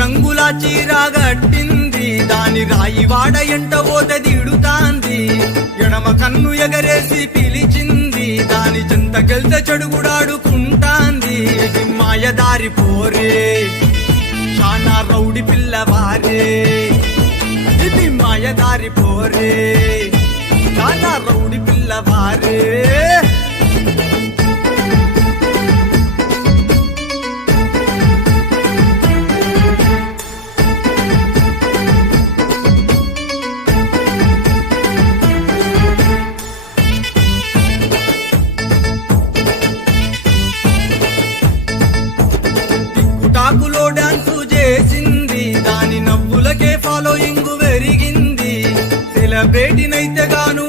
రంగుల చీరాగట్టింది దాని రాయి వాడ ఎంట ఓదదిడుతాంది ఎడమ కన్ను ఎగరేసి పిలిచింది. దాని చెంత గెలిత చెడుగుడాడుకుంటాంది మాయదారి పోరే. చానా రౌడి పిల్లవారే. ఇది మాయదారి పోరే. చాలా రౌడి పిల్లవారే. లేచింది దాని నవ్వులకే ఫాలోయింగ్ పెరిగింది సెలబ్రేటినైతే గాను